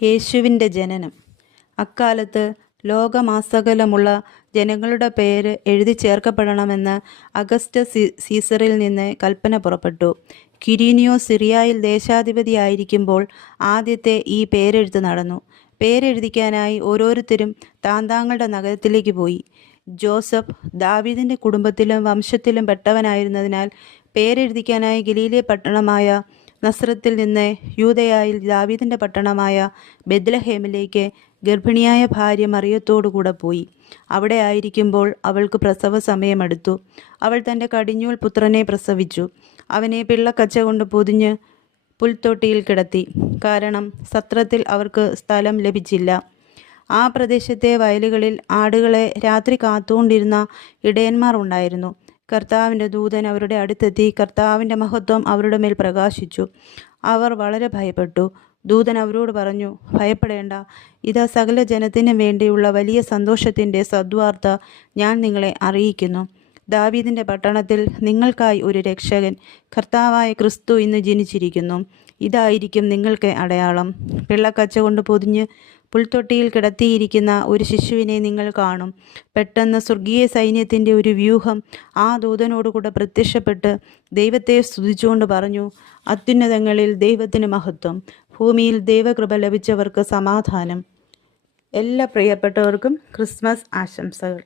യേശുവിൻ്റെ ജനനം. അക്കാലത്ത് ലോകമാസകലമുള്ള ജനങ്ങളുടെ പേര് എഴുതി ചേർക്കപ്പെടണമെന്ന് അഗസ്റ്റസ് സീസറിൽ നിന്ന് കൽപ്പന പുറപ്പെട്ടു. ക്വിരീനിയോസ് സിറിയയിൽ ദേശാധിപതിയായിരിക്കുമ്പോൾ ആദ്യത്തെ ഈ പേരെഴുത്ത് നടന്നു. പേരെഴുതിക്കാനായി ഓരോരുത്തരും താങ്കളുടെ നഗരത്തിലേക്ക് പോയി. ജോസഫ് ദാവീദിൻ്റെ കുടുംബത്തിലും വംശത്തിലും പെട്ടവനായിരുന്നതിനാൽ പേരെഴുതിക്കാനായി ഗലീലെ പട്ടണമായ നസ്രത്തിൽ നിന്ന് യൂദയായിൽ ദാവീദിൻ്റെ പട്ടണമായ ബെത്ലഹേമിലേക്ക് ഗർഭിണിയായ ഭാര്യ മറിയത്തോടുകൂടെ പോയി. അവിടെ ആയിരിക്കുമ്പോൾ അവൾക്ക് പ്രസവ സമയമെടുത്തു. അവൾ തൻ്റെ കടിഞ്ഞൂൽ പുത്രനെ പ്രസവിച്ചു. അവനെ പിള്ളക്കച്ച കൊണ്ട് പൊതിഞ്ഞ് പുൽത്തൊട്ടിയിൽ കിടത്തി. കാരണം സത്രത്തിൽ അവർക്ക് സ്ഥലം ലഭിച്ചില്ല. ആ പ്രദേശത്തെ വയലുകളിൽ ആടുകളെ രാത്രി കാത്തുകൊണ്ടിരുന്ന ഇടയന്മാർ ഉണ്ടായിരുന്നു. കർത്താവിൻ്റെ ദൂതൻ അവരുടെ അടുത്തെത്തി കർത്താവിൻ്റെ മഹത്വം അവരുടെ മേൽ പ്രകാശിച്ചു. അവർ വളരെ ഭയപ്പെട്ടു. ദൂതൻ അവരോട് പറഞ്ഞു, ഭയപ്പെടേണ്ട, ഇതാ സകല ജനത്തിനും വേണ്ടിയുള്ള വലിയ സന്തോഷത്തിൻ്റെ സദ്വാർത്ത ഞാൻ നിങ്ങളെ അറിയിക്കുന്നു. ദാവീദിൻ്റെ പട്ടണത്തിൽ നിങ്ങൾക്കായി ഒരു രക്ഷകൻ, കർത്താവായ ക്രിസ്തു ഇന്ന് ജനിച്ചിരിക്കുന്നു. ഇതായിരിക്കും നിങ്ങൾക്ക് അടയാളം. പിള്ളക്കച്ച കൊണ്ട് പൊതിഞ്ഞ് പുൽത്തൊട്ടിയിൽ കിടത്തിയിരിക്കുന്ന ഒരു ശിശുവിനെ നിങ്ങൾ കാണും. പെട്ടെന്ന് സ്വർഗീയ സൈന്യത്തിൻ്റെ ഒരു വ്യൂഹം ആ ദൂതനോടുകൂടെ പ്രത്യക്ഷപ്പെട്ട് ദൈവത്തെ സ്തുതിച്ചുകൊണ്ട് പറഞ്ഞു, അത്യുന്നതങ്ങളിൽ ദൈവത്തിന് മഹത്വം, ഭൂമിയിൽ ദൈവകൃപ ലഭിച്ചവർക്ക് സമാധാനം. എല്ലാ പ്രിയപ്പെട്ടവർക്കും ക്രിസ്മസ് ആശംസകൾ.